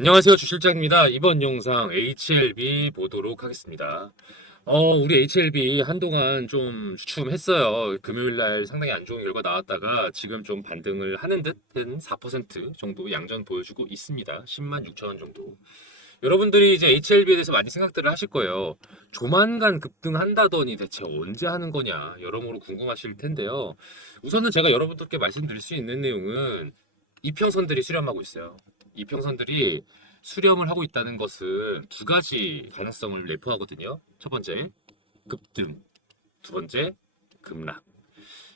안녕하세요. 주실장입니다. 이번 영상 HLB 보도록 하겠습니다. 우리 HLB 한동안 좀 주춤했어요. 금요일 날 상당히 안 좋은 결과 나왔다가 지금 좀 반등을 하는 듯한 4% 정도 양전 보여주고 있습니다. 10만 6천 원 정도. 여러분들이 이제 HLB에 대해서 많이 생각들을 하실 거예요. 조만간 급등한다더니 대체 언제 하는 거냐, 여러모로 궁금하실 텐데요. 우선은 제가 여러분들께 말씀드릴 수 있는 내용은 이평선들이 수렴하고 있어요. 이평선들이 수렴을 하고 있다는 것은 두 가지 가능성을 내포하거든요. 첫 번째, 급등. 두 번째, 급락.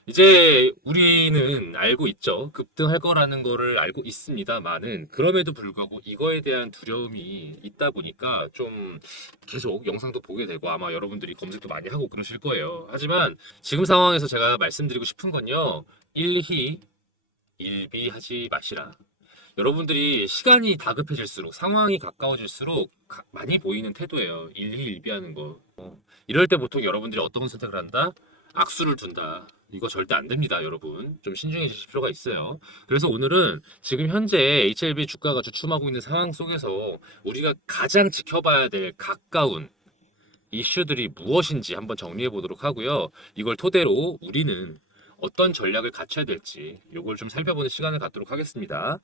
이제 우리는 알고 있죠. 급등할 거라는 거를 알고 있습니다만은 그럼에도 불구하고 이거에 대한 두려움이 있다 보니까 좀 계속 영상도 보게 되고 아마 여러분들이 검색도 많이 하고 그러실 거예요. 하지만 지금 상황에서 제가 말씀드리고 싶은 건요. 일희 일비하지 마시라. 여러분들이 시간이 다급해질수록 상황이 가까워질수록 많이 보이는 태도예요. 일희일비하는 거. 이럴 때 보통 여러분들이 어떤 선택을 한다? 악수를 둔다. 이거 절대 안 됩니다, 여러분. 좀 신중해지실 필요가 있어요. 그래서 오늘은 지금 현재 HLB 주가가 주춤하고 있는 상황 속에서 우리가 가장 지켜봐야 될 가까운 이슈들이 무엇인지 한번 정리해 보도록 하고요. 이걸 토대로 우리는 어떤 전략을 갖춰야 될지 이걸 좀 살펴보는 시간을 갖도록 하겠습니다.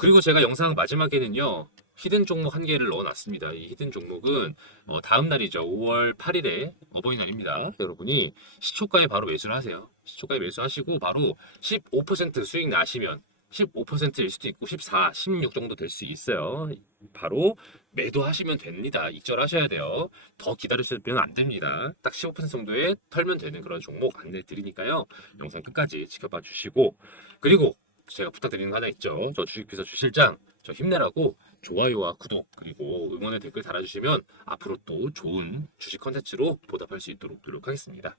그리고 제가 영상 마지막에는요. 히든 종목 한 개를 넣어놨습니다. 이 히든 종목은 다음 날이죠. 5월 8일에 어버이날입니다. 여러분이 시초가에 바로 매수를 하세요. 시초가에 매수하시고 바로 15% 수익 나시면 15%일 수도 있고 14, 16 정도 될 수 있어요. 바로 매도하시면 됩니다. 익절하셔야 돼요. 더 기다리시면 안 됩니다. 딱 15% 정도에 털면 되는 그런 종목 안내 드리니까요. 영상 끝까지 지켜봐 주시고 그리고 제가 부탁드리는 거 하나 있죠. 저 주식비서 주실장 저 힘내라고 좋아요와 구독 그리고 응원의 댓글 달아주시면 앞으로 또 좋은 주식 컨텐츠로 보답할 수 있도록 노력하겠습니다.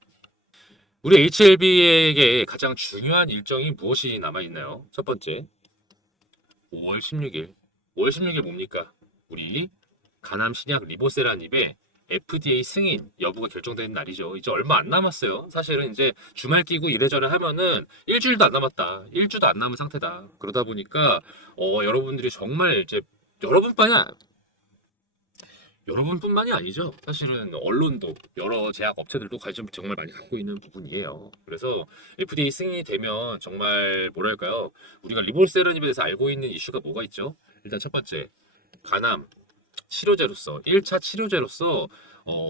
우리 HLB에게 가장 중요한 일정이 무엇이 남아있나요? 첫 번째, 5월 16일. 5월 16일 뭡니까? 우리 가남 신약 리보세라닙의 FDA 승인 여부가 결정되는 날이죠. 이제 얼마 안 남았어요. 사실은 이제 주말 끼고 이래저래 하면은 일주일도 안 남았다. 일주도 안 남은 상태다. 그러다 보니까 여러분들이 정말 이제 여러분뿐만이 아니죠. 사실은 언론도 여러 제약 업체들도 관심 정말 많이 갖고 있는 부분이에요. 그래서 FDA 승인이 되면 정말 뭐랄까요? 우리가 리볼세라닙에 대해서 알고 있는 이슈가 뭐가 있죠? 일단 첫 번째, 간암 치료제로서 1차 치료제로서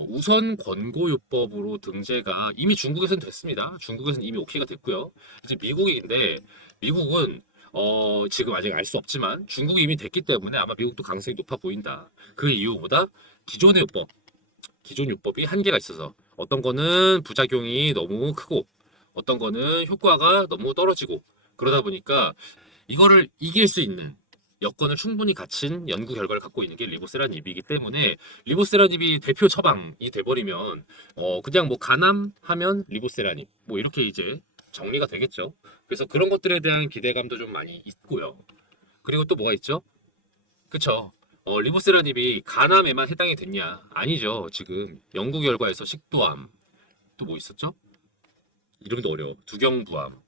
우선 권고요법으로 등재가 이미 중국에서는 됐습니다. 중국에서는 이미 오케이가 됐고요. 이제 미국인데 미국은 지금 아직 알 수 없지만 중국이 이미 됐기 때문에 아마 미국도 가능성이 높아 보인다. 그 이유보다 기존의 요법, 기존 요법이 한계가 있어서 어떤 거는 부작용이 너무 크고 어떤 거는 효과가 너무 떨어지고 그러다 보니까 이거를 이길 수 있는 여건을 충분히 갖춘 연구 결과를 갖고 있는 게 리보세라닙이기 때문에 리보세라닙이 대표 처방이 돼버리면 그냥 뭐 간암 하면 리보세라닙 뭐 이렇게 이제 정리가 되겠죠. 그래서 그런 것들에 대한 기대감도 좀 많이 있고요. 그리고 또 뭐가 있죠? 그쵸? 리보세라닙이 간암에만 해당이 됐냐? 아니죠. 지금 연구 결과에서 식도암 또 뭐 있었죠? 이름도 어려워. 두경부암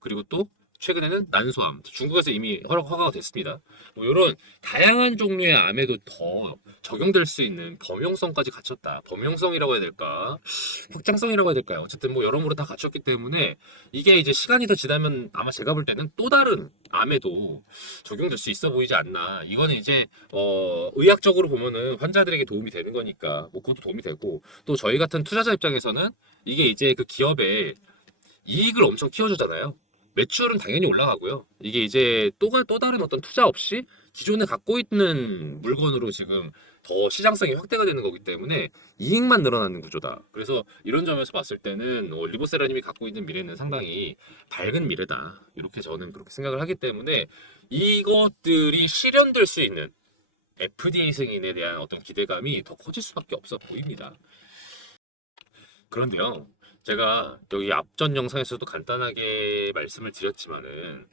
그리고 또 최근에는 난소암 중국에서 이미 허가가 됐습니다. 뭐 이런 다양한 종류의 암에도 더 적용될 수 있는 범용성까지 갖췄다. 범용성이라고 해야 될까? 확장성이라고 해야 될까요? 어쨌든 뭐 여러모로 다 갖췄기 때문에 이게 이제 시간이 더 지나면 아마 제가 볼 때는 또 다른 암에도 적용될 수 있어 보이지 않나. 이거는 이제 의학적으로 보면은 환자들에게 도움이 되는 거니까 뭐 그것도 도움이 되고 또 저희 같은 투자자 입장에서는 이게 이제 그 기업의 이익을 엄청 키워주잖아요. 매출은 당연히 올라가고요. 이게 이제 또 다른 어떤 투자 없이 기존에 갖고 있는 물건으로 지금 더 시장성이 확대가 되는 거기 때문에 이익만 늘어나는 구조다. 그래서 이런 점에서 봤을 때는 리보세라님이 갖고 있는 미래는 상당히 밝은 미래다. 이렇게 저는 그렇게 생각을 하기 때문에 이것들이 실현될 수 있는 FDA 승인에 대한 어떤 기대감이 더 커질 수밖에 없어 보입니다. 그런데요, 제가 여기 앞전 영상에서도 간단하게 말씀을 드렸지만은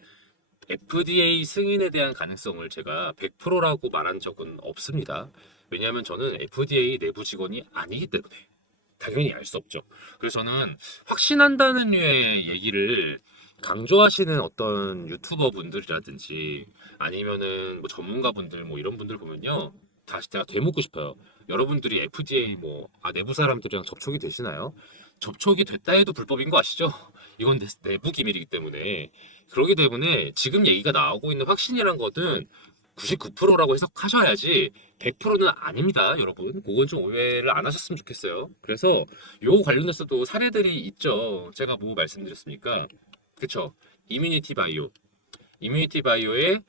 FDA 승인에 대한 가능성을 제가 100%라고 말한 적은 없습니다. 왜냐하면 저는 FDA 내부 직원이 아니기 때문에 당연히 알 수 없죠. 그래서 저는 확신한다는 류의 얘기를 강조하시는 어떤 유튜버 분들이라든지 아니면은 뭐 전문가 분들 뭐 이런 분들 보면요. 다시 제가 되묻고 싶어요. 여러분들이 FDA 뭐 내부 사람들이랑 접촉이 되시나요? 접촉이 됐다 해도 불법인 거 아시죠? 이건 내부 기밀이기 때문에 그러기 때문에 지금 얘기가 나오고 있는 확신이란 것은 99%라고 해석하셔야지 100%는 아닙니다, 여러분. 그건 좀 오해를 안 하셨으면 좋겠어요. 그래서 요 관련해서도 사례들이 있죠. 제가 뭐 말씀드렸습니까? 그쵸? 이뮤니티 바이오. 이뮤니티 바이오의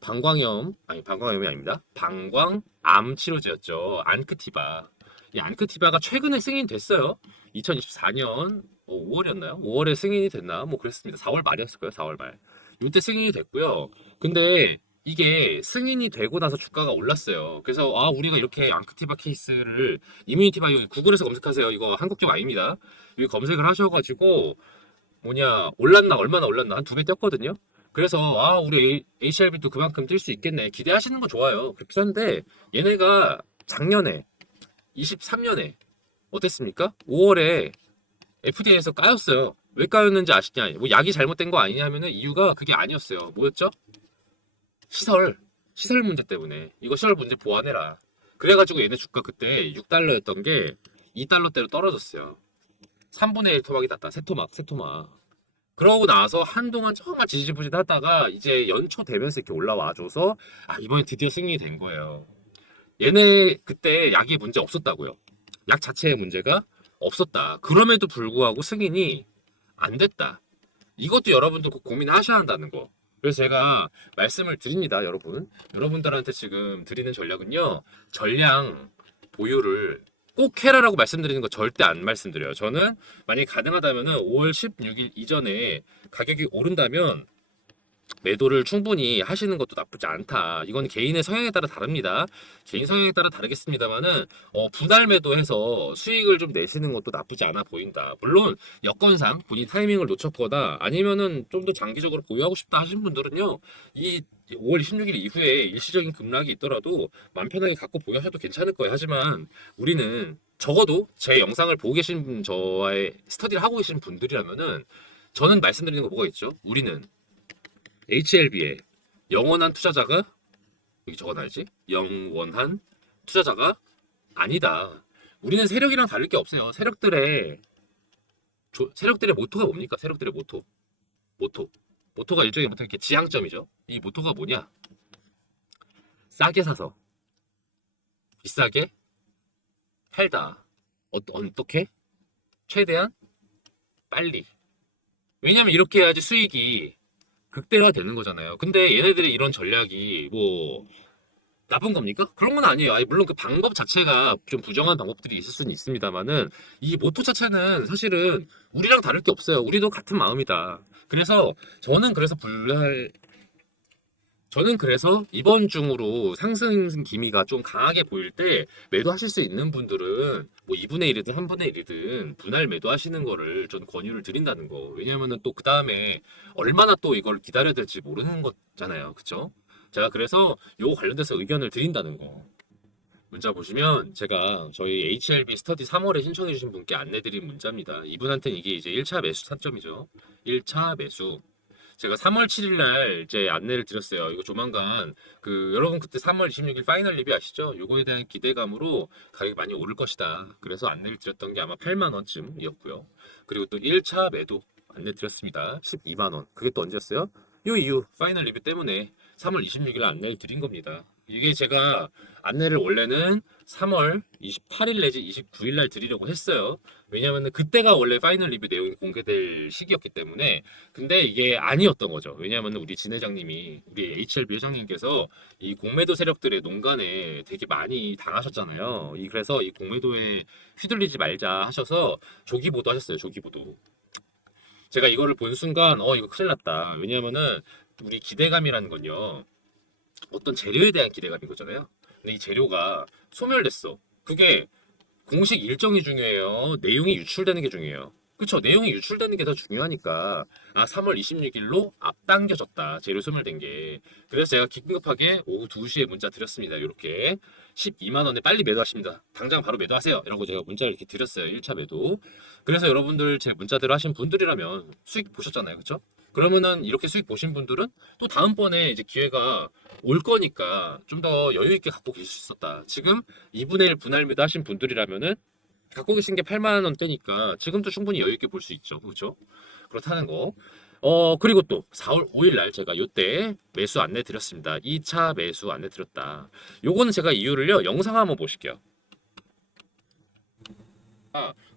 방광염이 아닙니다. 방광암 치료제였죠. 안크티바. 이 안크티바가 최근에 승인됐어요. 2024년 5월이었나요? 5월에 승인이 됐나? 뭐 그랬습니다. 4월 말이었을 거예요. 4월 말. 이때 승인이 됐고요. 근데 이게 승인이 되고 나서 주가가 올랐어요. 그래서 우리가 이렇게 안크티바 케이스를 이뮤니티 바이오 구글에서 검색하세요. 이거 한국적 아닙니다. 여기 검색을 하셔가지고 올랐나 얼마나 올랐나 한 2배 뛰었거든요. 그래서 우리 HRB도 그만큼 뛸 수 있겠네 기대하시는 거 좋아요. 그렇긴 한데 얘네가 작년에 23년에 어땠습니까? 5월에 FDA에서 까였어요. 왜 까였는지 아시냐? 뭐 약이 잘못된 거 아니냐면은 이유가 그게 아니었어요. 뭐였죠? 시설 문제 때문에 이거 시설 문제 보완해라. 그래가지고 얘네 주가 그때 6달러였던 게 2달러대로 떨어졌어요. 3분의 1 토막이 났다. 세 토막. 그러고 나서 한동안 정말 지지부진하다가 이제 연초 되면서 이렇게 올라와줘서 이번에 드디어 승인이 된 거예요. 얘네 그때 약이 문제 없었다고요. 약 자체의 문제가 없었다. 그럼에도 불구하고 승인이 안 됐다. 이것도 여러분들 꼭 고민하셔야 한다는 거. 그래서 제가 말씀을 드립니다, 여러분. 여러분들한테 지금 드리는 전략은요. 전량 보유를 꼭 해라라고 말씀드리는 거 절대 안 말씀드려요. 저는 만약에 가능하다면은 5월 16일 이전에 가격이 오른다면 매도를 충분히 하시는 것도 나쁘지 않다. 이건 개인의 성향에 따라 다릅니다. 개인 성향에 따라 다르겠습니다만은 분할 매도해서 수익을 좀 내시는 것도 나쁘지 않아 보인다. 물론 여건상 본인 타이밍을 놓쳤거나 아니면은 좀 더 장기적으로 보유하고 싶다 하신 분들은요. 이 5월 16일 이후에 일시적인 급락이 있더라도 마음 편하게 갖고 보유하셔도 괜찮을 거예요. 하지만 우리는 적어도 제 영상을 보고 계신 저와의 스터디를 하고 계신 분들이라면은 저는 말씀드리는 거 뭐가 있죠? 우리는 HLB에 영원한 투자자가 여기 적어놔야지. 영원한 투자자가 아니다. 우리는 세력이랑 다를 게 없어요. 세력들의 모토가 뭡니까? 세력들의 모토가 일종의 이렇게 지향점이죠. 이 모토가 뭐냐? 싸게 사서 비싸게 팔다. 어떻게? 최대한 빨리. 왜냐면 이렇게 해야지 수익이 극대화 되는 거잖아요. 근데 얘네들의 이런 전략이 뭐 나쁜 겁니까? 그런 건 아니에요. 물론 그 방법 자체가 좀 부정한 방법들이 있을 수는 있습니다만은 이 모토 자체는 사실은 우리랑 다를 게 없어요. 우리도 같은 마음이다. 그래서 저는 그래서 이번 중으로 상승 기미가 좀 강하게 보일 때 매도하실 수 있는 분들은 뭐 2분의 1이든 3분의 1이든 분할 매도하시는 거를 전 권유를 드린다는 거. 왜냐면은 또 그 다음에 얼마나 또 이걸 기다려야 될지 모르는 거잖아요. 그쵸? 제가 그래서 요 관련돼서 의견을 드린다는 거. 문자 보시면 제가 저희 HLB 스터디 3월에 신청해 주신 분께 안내드린 문자입니다. 이분한테는 이게 이제 1차 매수 타점이죠. 1차 매수. 제가 3월 7일 날 이제 안내를 드렸어요. 이거 조만간 여러분 그때 3월 26일 파이널 리뷰 아시죠? 요거에 대한 기대감으로 가격이 많이 오를 것이다. 그래서 안내를 드렸던 게 아마 8만 원쯤이었고요. 그리고 또 1차 매도 안내 드렸습니다. 12만 원. 그게 또 언제였어요? 요 이후 파이널 리뷰 때문에 3월 26일 안내를 드린 겁니다. 이게 제가 안내를 원래는 3월 28일 내지 29일 날 드리려고 했어요. 왜냐면은 그때가 원래 파이널 리뷰 내용이 공개될 시기였기 때문에. 근데 이게 아니었던 거죠. 왜냐면은 우리 진 회장님이, 우리 HLB 회장님께서 이 공매도 세력들의 농간에 되게 많이 당하셨잖아요. 그래서 이 공매도에 휘둘리지 말자 하셔서 조기 보도하셨어요. 조기 보도. 제가 이거를 본 순간 이거 큰일 났다. 왜냐면은 우리 기대감이라는 건요. 어떤 재료에 대한 기대감인 거잖아요. 근데 이 재료가 소멸됐어. 그게 공식 일정이 중요해요. 내용이 유출되는 게 중요해요. 그쵸? 내용이 유출되는 게 더 중요하니까 3월 26일로 앞당겨졌다. 재료 소멸된 게. 그래서 제가 긴급하게 오후 2시에 문자 드렸습니다. 이렇게 12만 원에 빨리 매도하십니다. 당장 바로 매도하세요. 이라고 제가 문자를 이렇게 드렸어요. 1차 매도. 그래서 여러분들 제 문자대로 하신 분들이라면 수익 보셨잖아요. 그쵸? 그러면은 이렇게 수익 보신 분들은 또 다음번에 이제 기회가 올 거니까 좀 더 여유 있게 갖고 계실 수 있었다. 지금 2분의 1 분할 매도 하신 분들이라면은 갖고 계신 게 8만 원대니까 지금도 충분히 여유 있게 볼 수 있죠. 그렇죠? 그렇다는 거. 그리고 또 4월 5일 날 제가 요때 매수 안내 드렸습니다. 2차 매수 안내 드렸다. 요거는 제가 이유를요. 영상 한번 보실게요.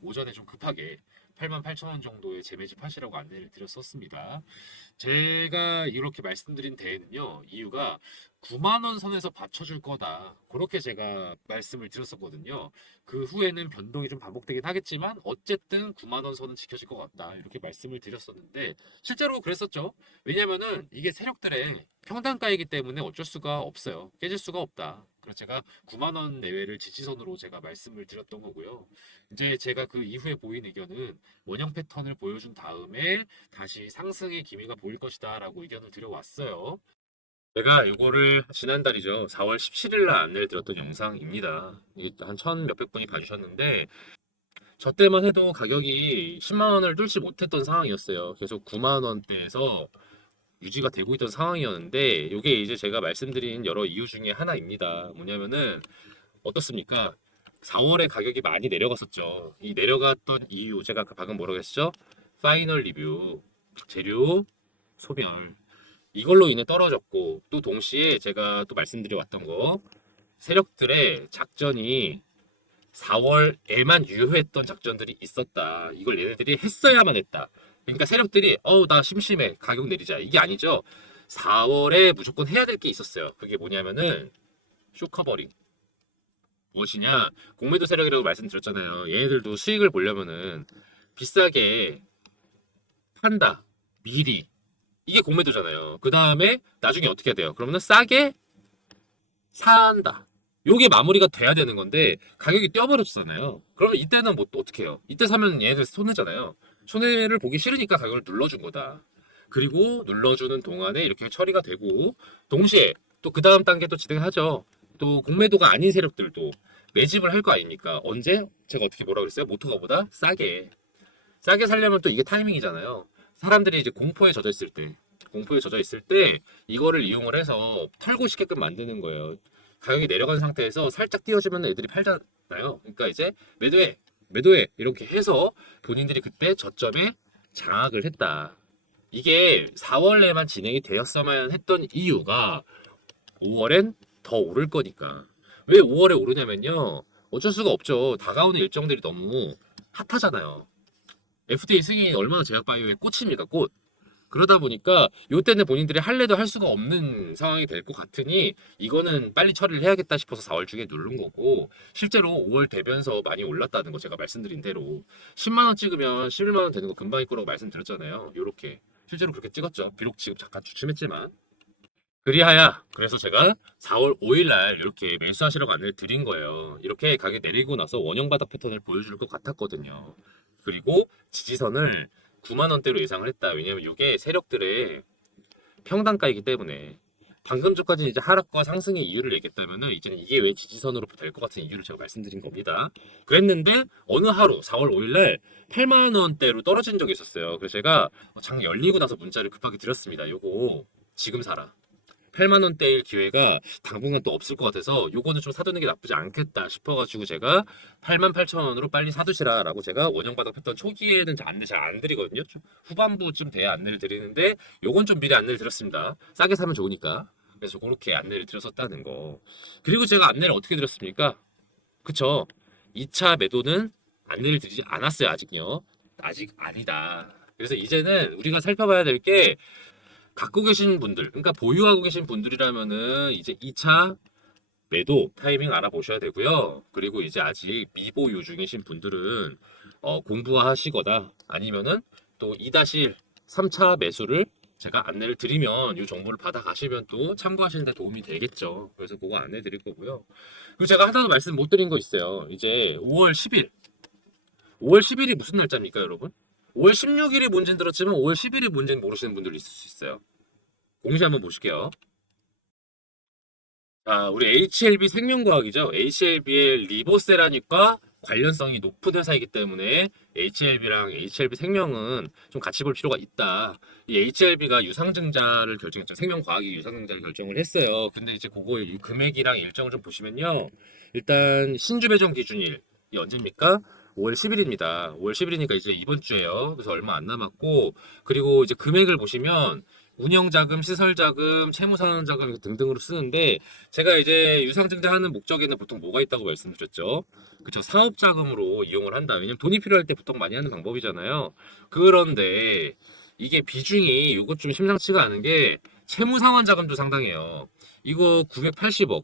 오전에 좀 급하게 88,000원 정도의 재매집 하시라고 안내를 드렸었습니다. 제가 이렇게 말씀드린 데에는요, 이유가 9만 원 선에서 받쳐줄 거다. 그렇게 제가 말씀을 드렸었거든요. 그 후에는 변동이 좀 반복되긴 하겠지만, 어쨌든 9만 원 선은 지켜질 것 같다. 이렇게 말씀을 드렸었는데, 실제로 그랬었죠. 왜냐면은 이게 세력들의 평단가이기 때문에 어쩔 수가 없어요. 깨질 수가 없다. 그래서 제가 9만 원 내외를 지지선으로 제가 말씀을 드렸던 거고요. 이제 제가 그 이후에 보인 의견은 원형 패턴을 보여준 다음에 다시 상승의 기미가 보일 것이다 라고 의견을 드려왔어요. 제가 이거를 지난달이죠. 4월 17일 날 안내를 드렸던 영상입니다. 이게 한 천 몇백 분이 봐주셨는데 저 때만 해도 가격이 10만 원을 뚫지 못했던 상황이었어요. 계속 9만 원대에서 유지가 되고 있던 상황이었는데 이게 이제 제가 말씀드린 여러 이유 중에 하나입니다. 뭐냐면은 어떻습니까? 4월에 가격이 많이 내려갔었죠. 이 내려갔던 이유 제가 방금 뭐라고 했죠? 파이널 리뷰, 재료, 소멸 이걸로 인해 떨어졌고 또 동시에 제가 또 말씀드려 왔던 거 세력들의 작전이 4월에만 유효했던 작전들이 있었다. 이걸 얘네들이 했어야만 했다. 그러니까 세력들이 나 심심해 가격 내리자 이게 아니죠. 4월에 무조건 해야 될 게 있었어요. 그게 뭐냐면은 쇼커버링. 무엇이냐? 공매도 세력이라고 말씀드렸잖아요. 얘네들도 수익을 보려면은 비싸게 판다. 미리. 이게 공매도잖아요. 그 다음에 나중에 어떻게 해야 돼요? 그러면은 싸게 산다. 요게 마무리가 돼야 되는 건데 가격이 뛰어버렸잖아요. 그러면 이때는 뭐 또 어떻게 해요? 이때 사면 얘네들 손해잖아요. 손해를 보기 싫으니까 가격을 눌러준 거다. 그리고 눌러주는 동안에 이렇게 처리가 되고 동시에 또 그 다음 단계 또 진행하죠. 또 공매도가 아닌 세력들도 매집을 할 거 아닙니까? 언제? 제가 어떻게 뭐라 그랬어요? 모토가보다 싸게. 싸게 살려면 또 이게 타이밍이잖아요. 사람들이 이제 공포에 젖어 있을 때 이거를 이용을 해서 털고 싶게끔 만드는 거예요. 가격이 내려간 상태에서 살짝 띄워지면 애들이 팔잖아요. 그러니까 이제 매도해 이렇게 해서 본인들이 그때 저점에 장악을 했다. 이게 4월 내만 진행이 되었어야만 했던 이유가 5월엔 더 오를 거니까. 왜 5월에 오르냐면요. 어쩔 수가 없죠. 다가오는 일정들이 너무 핫하잖아요. FDA 승인이 얼마나 제약바이오의 꽃입니까? 꽃. 그러다 보니까 요때는 본인들이 할래도 할 수가 없는 상황이 될 것 같으니 이거는 빨리 처리를 해야겠다 싶어서 4월 중에 누른 거고 실제로 5월 되면서 많이 올랐다는 거 제가 말씀드린 대로 10만 원 찍으면 11만 원 되는 거 금방일 거라고 말씀드렸잖아요. 요렇게 실제로 그렇게 찍었죠. 비록 지금 잠깐 주춤했지만 그리하여 그래서 제가 4월 5일 날 이렇게 매수하시라고 안내를 드린 거예요. 이렇게 가격 내리고 나서 원형 바닥 패턴을 보여줄 것 같았거든요. 그리고 지지선을 9만 원대로 예상을 했다. 왜냐면 이게 세력들의 평단가이기 때문에 방금 전까지 이제 하락과 상승의 이유를 얘기했다면은 이제는 이게 왜 지지선으로 될 것 같은 이유를 제가 말씀드린 겁니다. 그랬는데 어느 하루 4월 5일 날 8만 원대로 떨어진 적이 있었어요. 그래서 제가 장 열리고 나서 문자를 급하게 드렸습니다. 요거 지금 사라. 8만 원대일 기회가 당분간 또 없을 것 같아서 요거는 좀 사두는 게 나쁘지 않겠다 싶어가지고 제가 88,000원으로 빨리 사두시라라고 제가 원형 바닥 했던 초기에는 안내 잘 안 드리거든요. 좀 후반부쯤 돼야 안내를 드리는데 요건 좀 미리 안내를 드렸습니다. 싸게 사면 좋으니까. 그래서 그렇게 안내를 드렸었다는 거. 그리고 제가 안내를 어떻게 드렸습니까? 그쵸? 2차 매도는 안내를 드리지 않았어요. 아직요. 아직 아니다. 그래서 이제는 우리가 살펴봐야 될게 갖고 계신 분들, 그러니까 보유하고 계신 분들이라면은 이제 2차 매도 타이밍 알아보셔야 되고요. 그리고 이제 아직 미보유 중이신 분들은 공부하시거나 아니면은 또 2-1 3차 매수를 제가 안내를 드리면 이 정보를 받아 가시면 또 참고하시는 데 도움이 되겠죠. 그래서 그거 안내 드릴 거고요. 그리고 제가 하나도 말씀 못 드린 거 있어요. 이제 5월 10일. 5월 10일이 무슨 날짜입니까, 여러분? 5월 16일이 뭔지는 들었지만 5월 10일이 뭔지는 모르시는 분들이 있을 수 있어요. 공시 한번 보실게요. 우리 HLB 생명과학이죠. HLB의 리보세라닉과 관련성이 높은 회사이기 때문에 HLB랑 HLB 생명은 좀 같이 볼 필요가 있다. 이 HLB가 유상증자를 결정했죠. 생명과학이 유상증자를 결정을 했어요. 근데 이제 그거 금액이랑 일정을 좀 보시면요. 일단 신주 배정 기준일 이 언제입니까? 5월 10일입니다. 5월 10일이니까 이제 이번 주예요. 그래서 얼마 안 남았고, 그리고 이제 금액을 보시면 운영자금, 시설자금, 채무상환자금 등등으로 쓰는데, 제가 이제 유상증자하는 목적에는 보통 뭐가 있다고 말씀드렸죠? 그쵸, 사업자금으로 이용을 한다. 왜냐면 돈이 필요할 때 보통 많이 하는 방법이잖아요. 그런데 이게 비중이 이것 좀 심상치가 않은 게 채무상환자금도 상당해요. 이거 980억,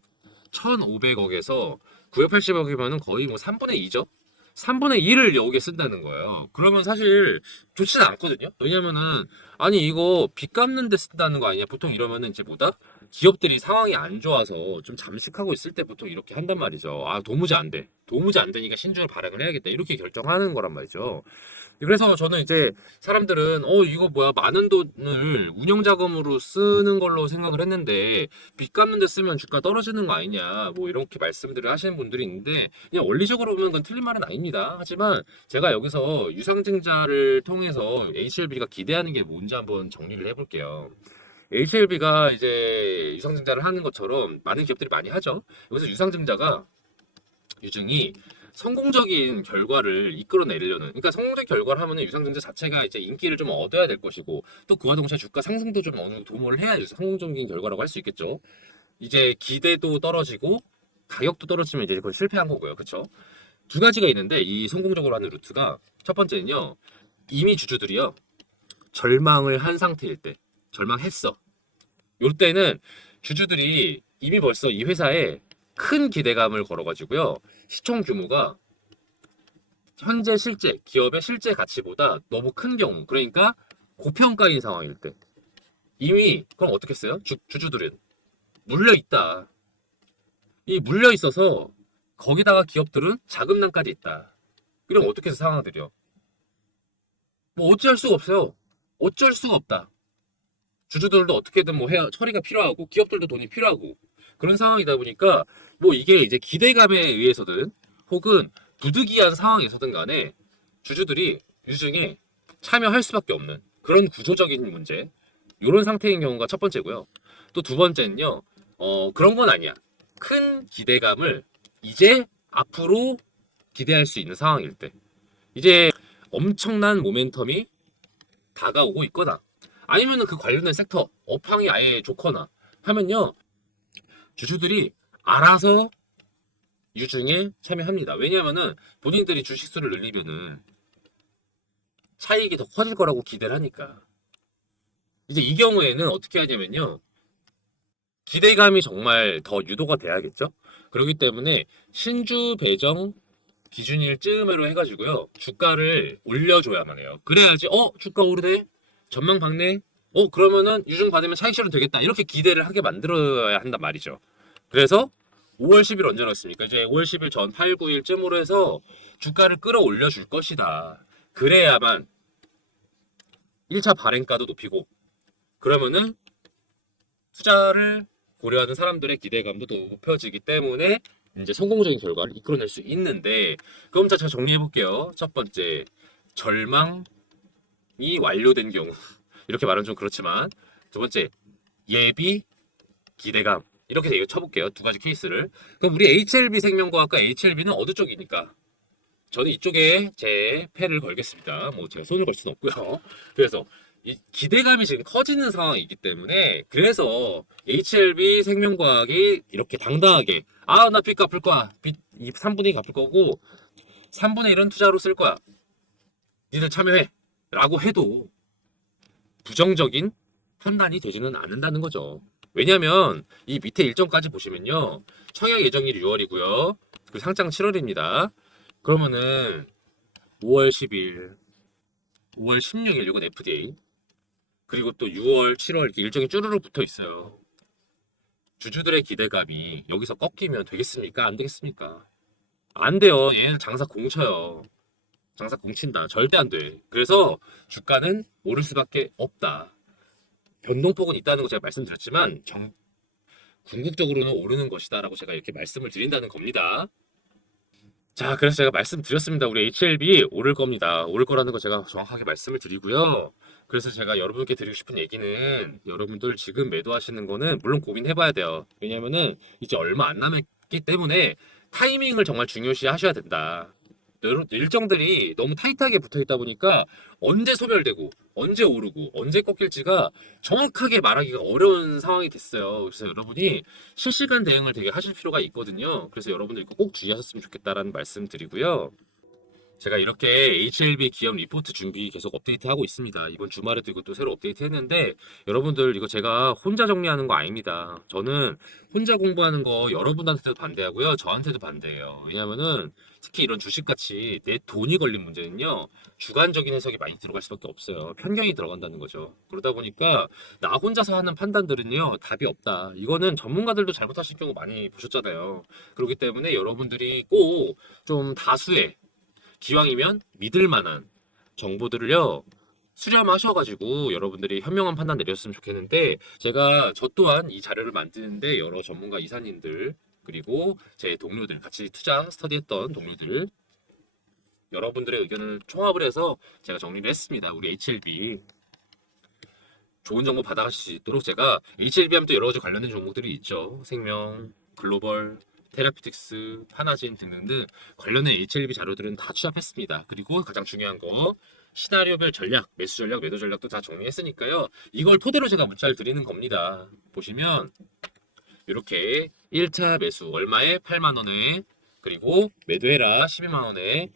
1,500억에서 980억이면은 거의 뭐 3분의 2죠? 3분의 1을 여기에 쓴다는 거예요. 그러면 사실 좋지는 않거든요. 왜냐면은 아니 이거 빚 갚는 데 쓴다는 거 아니냐. 보통 이러면은 이제 뭐다? 기업들이 상황이 안 좋아서 좀 잠식하고 있을 때 보통 이렇게 한단 말이죠. 아 도무지 안 돼. 도무지 안 되니까 신중을 발행을 해야겠다. 이렇게 결정하는 거란 말이죠. 그래서 저는 이제 사람들은 이거 뭐야 많은 돈을 운영자금으로 쓰는 걸로 생각을 했는데 빚 갚는 데 쓰면 주가 떨어지는 거 아니냐 뭐 이렇게 말씀들을 하시는 분들이 있는데 그냥 원리적으로 보면 그건 틀린 말은 아닙니다. 하지만 제가 여기서 유상증자를 통해서 HLB가 기대하는 게 뭔지 한번 정리를 해볼게요. HLB가 이제 유상증자를 하는 것처럼 많은 기업들이 많이 하죠. 여기서 유상증자가 유증이 성공적인 결과를 이끌어내려는, 그러니까 성공적 결과를 하면은 유상증자 자체가 이제 인기를 좀 얻어야 될 것이고 또 그와 동시에 주가 상승도 좀 어느 정도 도모를 해야 성공적인 결과라고 할 수 있겠죠. 이제 기대도 떨어지고 가격도 떨어지면 이제 그건 실패한 거고요. 그렇죠? 두 가지가 있는데 이 성공적으로 하는 루트가 첫 번째는요. 이미 주주들이요. 절망을 한 상태일 때, 절망했어. 요 때는 주주들이 이미 벌써 이 회사에 큰 기대감을 걸어가지고요. 시총 규모가 현재 실제, 기업의 실제 가치보다 너무 큰 경우, 그러니까 고평가인 상황일 때. 이미, 그럼 어떻게 했어요? 주주들은 물려있다. 이 물려있어서 거기다가 기업들은 자금난까지 있다. 이러면 어떻게 해서 상황들이요? 뭐 어찌할 수가 없어요. 어쩔 수가 없다. 주주들도 어떻게든 뭐 처리가 필요하고 기업들도 돈이 필요하고 그런 상황이다 보니까 뭐 이게 이제 기대감에 의해서든 혹은 부득이한 상황에서든 간에 주주들이 유증에 참여할 수밖에 없는 그런 구조적인 문제 이런 상태인 경우가 첫 번째고요. 또 두 번째는요. 그런 건 아니야. 큰 기대감을 이제 앞으로 기대할 수 있는 상황일 때 이제 엄청난 모멘텀이 다가오고 있거나 아니면은 그 관련된 섹터 업황이 아예 좋거나 하면요 주주들이 알아서 유증에 참여합니다. 왜냐하면은 본인들이 주식수를 늘리면은 차익이 더 커질 거라고 기대를 하니까 이제 이 경우에는 어떻게 하냐면요 기대감이 정말 더 유도가 돼야겠죠. 그렇기 때문에 신주 배정 기준일 즈음으로 해가지고요 주가를 올려줘야만 해요. 그래야지 주가 오르네 전망 밝네 그러면은 유증 받으면 차익 실현 되겠다 이렇게 기대를 하게 만들어야 한단 말이죠. 그래서 5월 10일 언제 났습니까? 이제 5월 10일 전 8, 9일쯤으로 해서 주가를 끌어올려 줄 것이다. 그래야만 1차 발행가도 높이고 그러면은 투자를 고려하는 사람들의 기대감도 높여지기 때문에 이제 성공적인 결과를 이끌어낼 수 있는데 그럼 제가 정리해 볼게요. 첫 번째 절망이 완료된 경우 이렇게 말하면 좀 그렇지만 두 번째 예비 기대감 이렇게 쳐볼게요. 두 가지 케이스를. 그럼 우리 HLB 생명과학과 HLB는 어느 쪽이니까? 저는 이쪽에 제 패를 걸겠습니다. 뭐 제가 손을 걸 수는 없고요. 그래서 이 기대감이 지금 커지는 상황이기 때문에 그래서 HLB 생명과학이 이렇게 당당하게 나 빚 갚을 거야. 빚 3분의 2 갚을 거고 3분의 1은 투자로 쓸 거야. 니들 참여해. 라고 해도 부정적인 판단이 되지는 않는다는 거죠. 왜냐면 이 밑에 일정까지 보시면요. 청약 예정일이 6월이고요. 그리고 상장 7월입니다. 그러면은 5월 10일, 5월 16일 이건 FDA 그리고 또 6월, 7월 이렇게 일정이 쭈루루 붙어 있어요. 주주들의 기대감이 여기서 꺾이면 되겠습니까? 안 되겠습니까? 안 돼요. 얘는 장사 공쳐요. 장사 공친다. 절대 안 돼. 그래서 주가는 오를 수밖에 없다. 변동폭은 있다는 거 제가 말씀드렸지만 궁극적으로는 오르는 것이다 라고 제가 이렇게 말씀을 드린다는 겁니다. 자, 그래서 제가 말씀드렸습니다. 우리 HLB 오를 겁니다. 오를 거라는 거 제가 정확하게 말씀을 드리고요. 그래서 제가 여러분께 드리고 싶은 얘기는 여러분들 지금 매도하시는 거는 물론 고민해봐야 돼요. 왜냐면은 이제 얼마 안 남았기 때문에 타이밍을 정말 중요시 하셔야 된다. 일정들이 너무 타이트하게 붙어 있다 보니까 언제 소멸되고 언제 오르고 언제 꺾일지가 정확하게 말하기가 어려운 상황이 됐어요. 그래서 여러분이 실시간 대응을 되게 하실 필요가 있거든요. 그래서 여러분들 이거 꼭 주의하셨으면 좋겠다라는 말씀 드리고요. 제가 이렇게 HLB 기업 리포트 준비 계속 업데이트하고 있습니다. 이번 주말에도 이것도 새로 업데이트 했는데 여러분들 이거 제가 혼자 정리하는 거 아닙니다. 저는 혼자 공부하는 거 여러분한테도 반대하고요. 저한테도 반대해요. 왜냐면은 특히 이런 주식같이 내 돈이 걸린 문제는요. 주관적인 해석이 많이 들어갈 수밖에 없어요. 편견이 들어간다는 거죠. 그러다 보니까 나 혼자서 하는 판단들은요. 답이 없다. 이거는 전문가들도 잘못하실 경우 많이 보셨잖아요. 그렇기 때문에 여러분들이 꼭 좀 다수의 기왕이면 믿을 만한 정보들을요 수렴하셔가지고 여러분들이 현명한 판단 내렸으면 좋겠는데 제가 저 또한 이 자료를 만드는데 여러 전문가 이사님들 그리고 제 동료들 같이 투자 스터디했던 동료들 여러분들의 의견을 총합을 해서 제가 정리를 했습니다. 우리 HLB 좋은 정보 받아가실 수 있도록 제가 HLB 하면 또 여러 가지 관련된 종목들이 있죠. 생명, 글로벌, 테라피틱스, 파나진 등등등 관련된 HLB 자료들은 다 취합했습니다. 그리고 가장 중요한 거 시나리오별 전략, 매수 전략, 매도 전략도 다 정리했으니까요. 이걸 토대로 제가 문자를 드리는 겁니다. 보시면 이렇게 1차 매수 얼마에 8만 원에 그리고 매도해라 12만 원에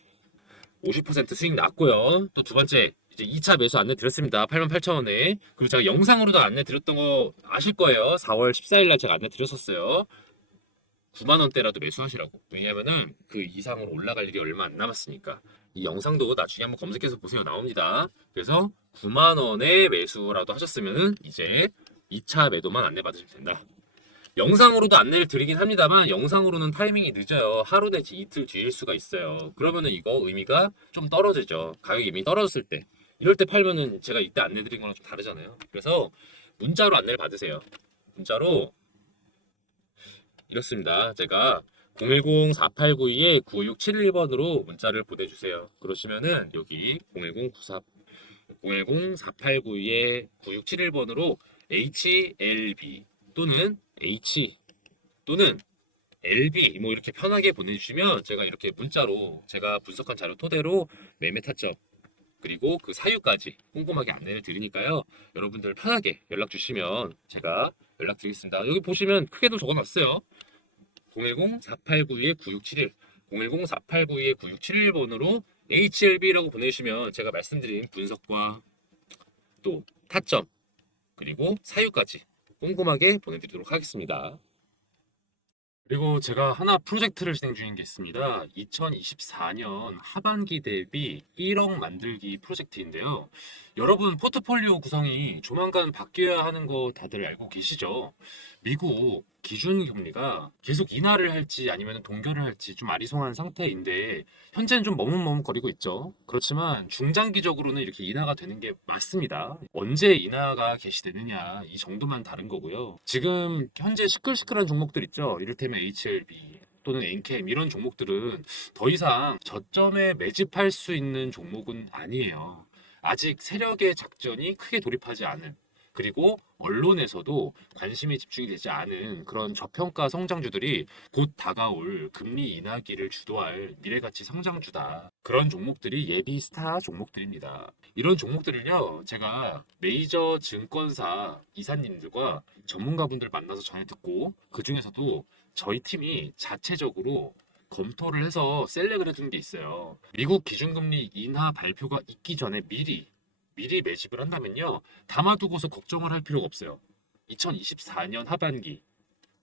50% 수익 났고요. 또 두 번째 이제 2차 매수 안내 드렸습니다. 88,000원에. 그리고 제가 영상으로도 안내 드렸던 거 아실 거예요. 4월 14일 날 제가 안내 드렸었어요. 9만 원대라도 매수하시라고. 왜냐면은 그 이상으로 올라갈 일이 얼마 안 남았으니까. 이 영상도 나중에 한번 검색해서 보세요. 나옵니다. 그래서 9만 원에 매수라도 하셨으면은 이제 2차 매도만 안내 받으시면 된다. 영상으로도 안내를 드리긴 합니다만 영상으로는 타이밍이 늦어요. 하루 내지 이틀 뒤일 수가 있어요. 그러면은 이거 의미가 좀 떨어지죠. 가격이 이미 떨어졌을 때. 이럴 때 팔면은 제가 이때 안내 드린 거랑 좀 다르잖아요. 그래서 문자로 안내를 받으세요. 문자로 이렇습니다. 제가 010-4892-9671번으로 문자를 보내주세요. 그러시면은 여기 010-4892-9671번으로 HLB 또는 H 또는 LB 뭐 이렇게 편하게 보내주시면 제가 이렇게 문자로 제가 분석한 자료 토대로 매매 타점 그리고 그 사유까지 꼼꼼하게 안내를 드리니까요. 여러분들 편하게 연락 주시면 제가 연락 드리겠습니다. 여기 보시면 크게도 적어놨어요. 010-4892-9671 010-4892-9671번으로 HLB라고 보내주시면 제가 말씀드린 분석과 또 타점 그리고 사유까지 꼼꼼하게 보내드리도록 하겠습니다. 그리고 제가 하나 프로젝트를 진행 중인 게 있습니다. 2024년 하반기 대비 1억 만들기 프로젝트인데요. 여러분 포트폴리오 구성이 조만간 바뀌어야 하는 거 다들 알고 계시죠? 미국 기준 금리가 계속 인하를 할지 아니면 동결을 할지 좀 아리송한 상태인데 현재는 좀 머뭇머뭇거리고 있죠. 그렇지만 중장기적으로는 이렇게 인하가 되는 게 맞습니다. 언제 인하가 개시되느냐 이 정도만 다른 거고요. 지금 현재 시끌시끌한 종목들 있죠. 이를테면 HLB 또는 엔캠 이런 종목들은 더 이상 저점에 매집할 수 있는 종목은 아니에요. 아직 세력의 작전이 크게 돌입하지 않은 그리고 언론에서도 관심이 집중이 되지 않은 그런 저평가 성장주들이 곧 다가올 금리 인하기를 주도할 미래가치 성장주다. 그런 종목들이 예비 스타 종목들입니다. 이런 종목들을요, 제가 메이저 증권사 이사님들과 전문가분들 만나서 전해 듣고 그 중에서도 저희 팀이 자체적으로 검토를 해서 셀렉을 해둔 게 있어요. 미국 기준금리 인하 발표가 있기 전에 미리 매집을 한다면요. 담아두고서 걱정을 할 필요가 없어요. 2024년 하반기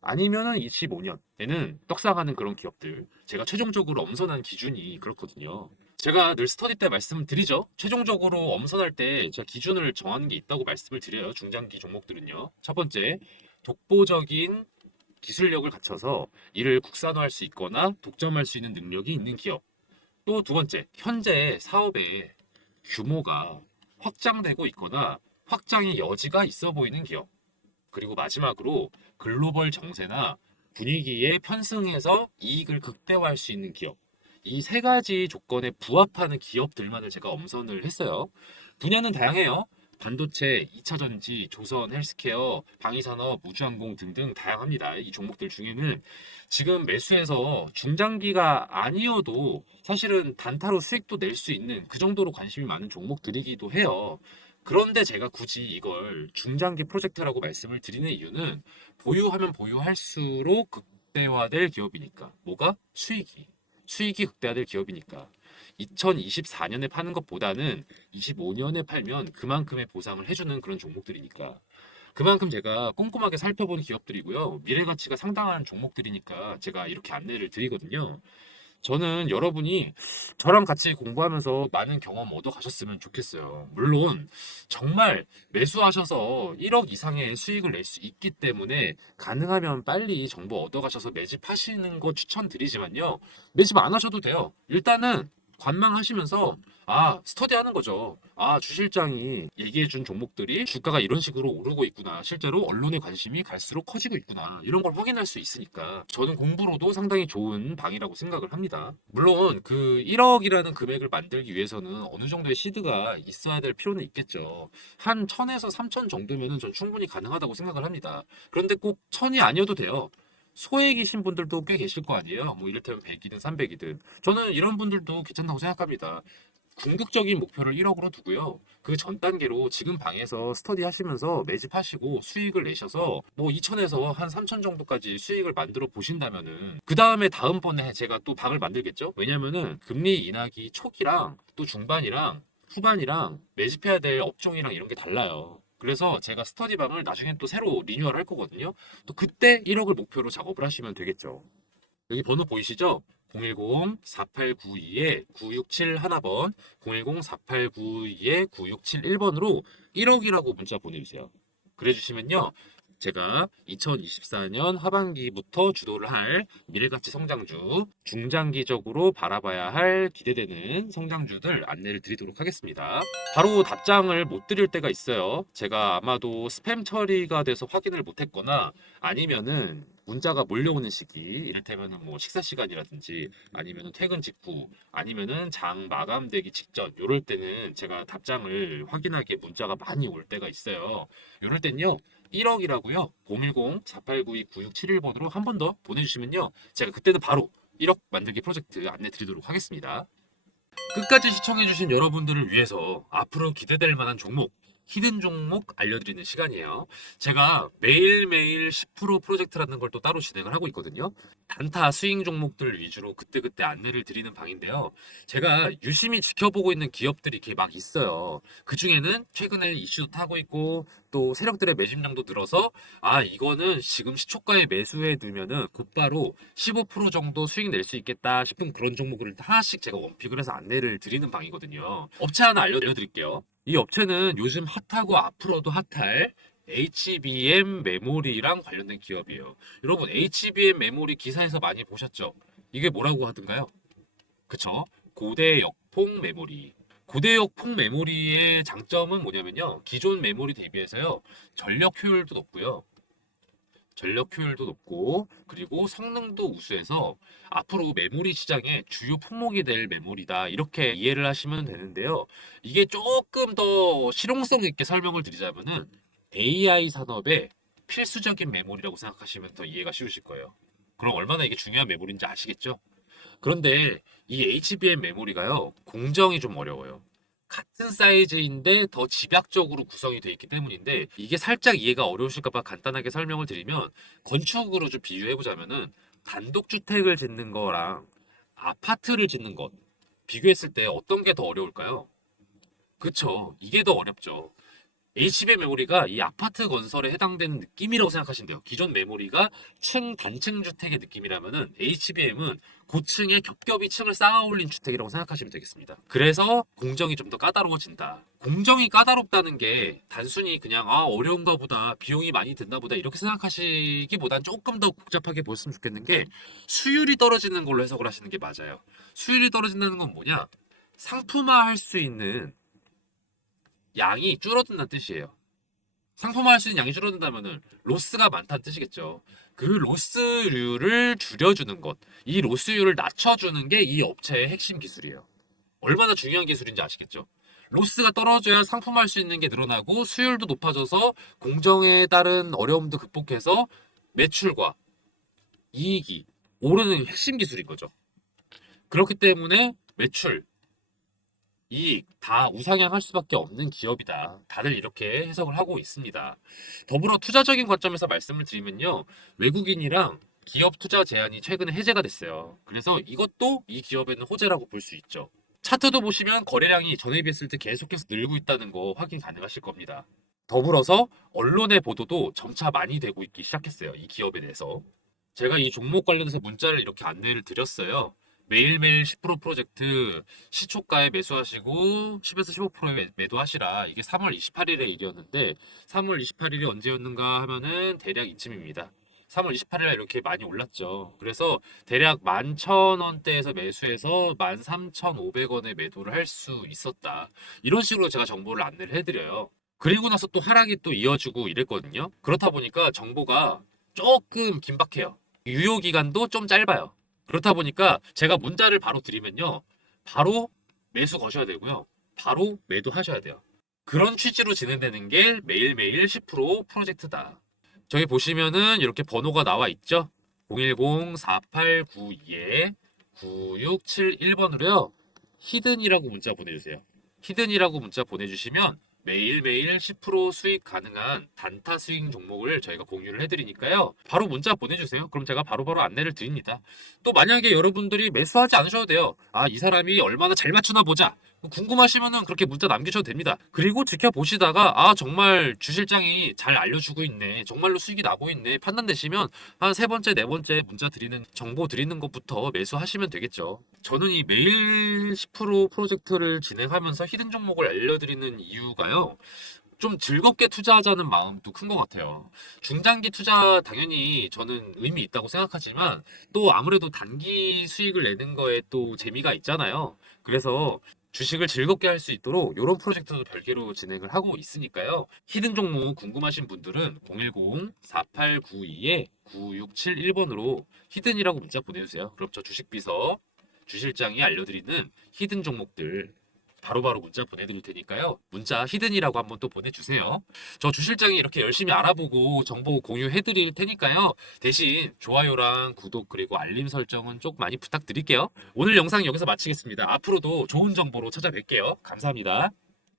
아니면은 25년에는 떡상하는 그런 기업들 제가 최종적으로 엄선한 기준이 그렇거든요. 제가 늘 스터디 때 말씀을 드리죠. 최종적으로 엄선할 때 제가 기준을 정하는 게 있다고 말씀을 드려요. 중장기 종목들은요. 첫 번째, 독보적인 기술력을 갖춰서 이를 국산화할 수 있거나 독점할 수 있는 능력이 있는 기업. 또 두 번째, 현재 사업의 규모가 확장되고 있거나 확장의 여지가 있어 보이는 기업. 그리고 마지막으로 글로벌 정세나 분위기에 편승해서 이익을 극대화할 수 있는 기업. 이 세 가지 조건에 부합하는 기업들만을 제가 엄선을 했어요. 분야는 다양해요. 반도체, 2차 전지, 조선, 헬스케어, 방위산업, 우주항공 등등 다양합니다. 이 종목들 중에는 지금 매수해서 중장기가 아니어도 사실은 단타로 수익도 낼 수 있는 그 정도로 관심이 많은 종목들이기도 해요. 그런데 제가 굳이 이걸 중장기 프로젝트라고 말씀을 드리는 이유는 보유하면 보유할수록 극대화될 기업이니까. 뭐가? 수익이 극대화될 기업이니까. 2024년에 파는 것보다는 25년에 팔면 그만큼의 보상을 해주는 그런 종목들이니까. 그만큼 제가 꼼꼼하게 살펴본 기업들이고요. 미래 가치가 상당한 종목들이니까 제가 이렇게 안내를 드리거든요. 저는 여러분이 저랑 같이 공부하면서 많은 경험 얻어 가셨으면 좋겠어요. 물론 정말 매수하셔서 1억 이상의 수익을 낼 수 있기 때문에 가능하면 빨리 정보 얻어 가셔서 매집하시는 거 추천드리지만요. 매집 안 하셔도 돼요. 일단은 관망하시면서 스터디하는 거죠. 주 실장이 얘기해준 종목들이 주가가 이런 식으로 오르고 있구나. 실제로 언론의 관심이 갈수록 커지고 있구나. 이런 걸 확인할 수 있으니까 저는 공부로도 상당히 좋은 방이라고 생각을 합니다. 물론 그 1억이라는 금액을 만들기 위해서는 어느 정도의 시드가 있어야 될 필요는 있겠죠. 한 1000에서 3000 정도면은 전 충분히 가능하다고 생각을 합니다. 그런데 꼭 1000이 아니어도 돼요. 소액이신 분들도 꽤 계실 거 아니에요. 뭐 이를테면 100이든 300이든. 저는 이런 분들도 괜찮다고 생각합니다. 궁극적인 목표를 1억으로 두고요. 그 전 단계로 지금 방에서 스터디 하시면서 매집하시고 수익을 내셔서 뭐 2천에서 한 3천 정도까지 수익을 만들어 보신다면은 그 다음에 다음번에 제가 또 방을 만들겠죠? 왜냐면은 금리 인하기 초기랑 또 중반이랑 후반이랑 매집해야 될 업종이랑 이런 게 달라요. 그래서 제가 스터디방을 나중에 또 새로 리뉴얼 할 거거든요. 또 그때 1억을 목표로 작업을 하시면 되겠죠. 여기 번호 보이시죠? 010-4892-9671번, 010-4892-9671번으로 1억이라고 문자 보내주세요. 그래주시면요. 제가 2024년 하반기부터 주도를 할 미래가치 성장주, 중장기적으로 바라봐야 할 기대되는 성장주들 안내를 드리도록 하겠습니다. 바로 답장을 못 드릴 때가 있어요. 제가 아마도 스팸 처리가 돼서 확인을 못했거나 아니면은 문자가 몰려오는 시기, 이를테면은 뭐 식사 시간이라든지 아니면은 퇴근 직후 아니면은 장 마감되기 직전 요럴 때는 제가 답장을 확인하기에 문자가 많이 올 때가 있어요. 요럴 땐요. 1억이라고요. 010-4892-9671번으로 한 번 더 보내주시면요. 제가 그때는 바로 1억 만들기 프로젝트 안내 드리도록 하겠습니다. 끝까지 시청해주신 여러분들을 위해서 앞으로 기대될 만한 종목, 히든 종목 알려드리는 시간이에요. 제가 매일매일 10% 프로젝트라는 걸 또 따로 진행을 하고 있거든요. 단타 스윙 종목들 위주로 그때그때 안내를 드리는 방인데요. 제가 유심히 지켜보고 있는 기업들이 이렇게 막 있어요. 그 중에는 최근에 이슈도 타고 있고 또 세력들의 매집량도 늘어서 이거는 지금 시초가에 매수해 두면은 곧바로 15% 정도 수익 낼 수 있겠다 싶은 그런 종목을 하나씩 제가 원픽을 해서 안내를 드리는 방이거든요. 업체 하나 알려드릴게요. 이 업체는 요즘 핫하고 앞으로도 핫할 HBM 메모리랑 관련된 기업이에요. 여러분, HBM 메모리 기사에서 많이 보셨죠? 이게 뭐라고 하던가요? 그쵸? 고대역폭 메모리. 고대역폭 메모리의 장점은 뭐냐면요. 기존 메모리 대비해서요. 전력 효율도 높고요. 그리고 성능도 우수해서 앞으로 메모리 시장의 주요 품목이 될 메모리다 이렇게 이해를 하시면 되는데요. 이게 조금 더 실용성 있게 설명을 드리자면은 AI 산업의 필수적인 메모리라고 생각하시면 더 이해가 쉬우실 거예요. 그럼 얼마나 이게 중요한 메모리인지 아시겠죠? 그런데 이 HBM 메모리가요, 공정이 좀 어려워요. 같은 사이즈인데 더 집약적으로 구성이 되어 있기 때문인데 이게 살짝 이해가 어려우실까 봐 간단하게 설명을 드리면 건축으로 좀 비유해 보자면은 단독주택을 짓는 거랑 아파트를 짓는 것 비교했을 때 어떤 게 더 어려울까요? 그쵸. 이게 더 어렵죠. HBM 메모리가 이 아파트 건설에 해당되는 느낌이라고 생각하시면 돼요. 기존 메모리가 단층 주택의 느낌이라면은 HBM은 고층에 겹겹이 층을 쌓아 올린 주택이라고 생각하시면 되겠습니다. 그래서 공정이 좀 더 까다로워진다. 공정이 까다롭다는 게 단순히 그냥 어려운가 보다, 비용이 많이 든다 보다 이렇게 생각하시기보단 조금 더 복잡하게 보셨으면 좋겠는 게 수율이 떨어지는 걸로 해석을 하시는 게 맞아요. 수율이 떨어진다는 건 뭐냐? 상품화할 수 있는 양이 줄어든다는 뜻이에요. 상품화할 수 있는 양이 줄어든다면은 로스가 많다는 뜻이겠죠. 그 로스율을 줄여주는 것, 이 로스율을 낮춰주는 게 이 업체의 핵심 기술이에요. 얼마나 중요한 기술인지 아시겠죠? 로스가 떨어져야 상품화할 수 있는 게 늘어나고 수율도 높아져서 공정에 따른 어려움도 극복해서 매출과 이익이 오르는 핵심 기술인 거죠. 그렇기 때문에 매출, 이익 다 우상향할 수밖에 없는 기업이다. 다들 이렇게 해석을 하고 있습니다. 더불어 투자적인 관점에서 말씀을 드리면요. 외국인이랑 기업 투자 제한이 최근에 해제가 됐어요. 그래서 이것도 이 기업에는 호재라고 볼 수 있죠. 차트도 보시면 거래량이 전에 비했을 때 계속해서 늘고 있다는 거 확인 가능하실 겁니다. 더불어서 언론의 보도도 점차 많이 되고 있기 시작했어요. 이 기업에 대해서. 제가 이 종목 관련해서 문자를 이렇게 안내를 드렸어요. 매일매일 10% 프로젝트 시초가에 매수하시고 10에서 15%에 매도하시라. 이게 3월 28일의 일이었는데 3월 28일이 언제였는가 하면은 대략 이쯤입니다. 3월 28일에 이렇게 많이 올랐죠. 그래서 대략 11,000원대에서 매수해서 13,500원에 매도를 할 수 있었다. 이런 식으로 제가 정보를 안내를 해드려요. 그리고 나서 또 하락이 또 이어지고 이랬거든요. 그렇다 보니까 정보가 조금 긴박해요. 유효 기간도 좀 짧아요. 그렇다 보니까 제가 문자를 바로 드리면요. 바로 매수 거셔야 되고요. 바로 매도하셔야 돼요. 그런 취지로 진행되는 게 매일매일 10% 프로젝트다. 저기 보시면은 이렇게 번호가 나와 있죠. 010-4892-9671번으로요. 히든이라고 문자 보내주세요. 히든이라고 문자 보내주시면 매일매일 10% 수익 가능한 단타 스윙 종목을 저희가 공유를 해드리니까요. 바로 문자 보내주세요. 그럼 제가 바로바로 안내를 드립니다. 또 만약에 여러분들이 매수하지 않으셔도 돼요. 아, 이 사람이 얼마나 잘 맞추나 보자. 궁금하시면은 그렇게 문자 남기셔도 됩니다. 그리고 지켜보시다가 아, 정말 주실장이 잘 알려주고 있네. 정말로 수익이 나고 있네. 판단되시면 한 세 번째, 네 번째 문자 드리는 정보 드리는 것부터 매수하시면 되겠죠. 저는 이 매일 10% 프로젝트를 진행하면서 히든 종목을 알려드리는 이유가요. 좀 즐겁게 투자하자는 마음도 큰 것 같아요. 중장기 투자 당연히 저는 의미 있다고 생각하지만 또 아무래도 단기 수익을 내는 거에 또 재미가 있잖아요. 그래서 주식을 즐겁게 할 수 있도록 이런 프로젝트도 별개로 진행을 하고 있으니까요. 히든 종목 궁금하신 분들은 010-4892-9671번으로 히든이라고 문자 보내주세요. 그럼 저 주식비서 주실장이 알려드리는 히든 종목들 바로바로 문자 보내드릴 테니까요. 문자 히든이라고 한번 또 보내주세요. 저 주실장이 이렇게 열심히 알아보고 정보 공유해드릴 테니까요. 대신 좋아요랑 구독 그리고 알림 설정은 좀 많이 부탁드릴게요. 오늘 영상 여기서 마치겠습니다. 앞으로도 좋은 정보로 찾아뵐게요. 감사합니다.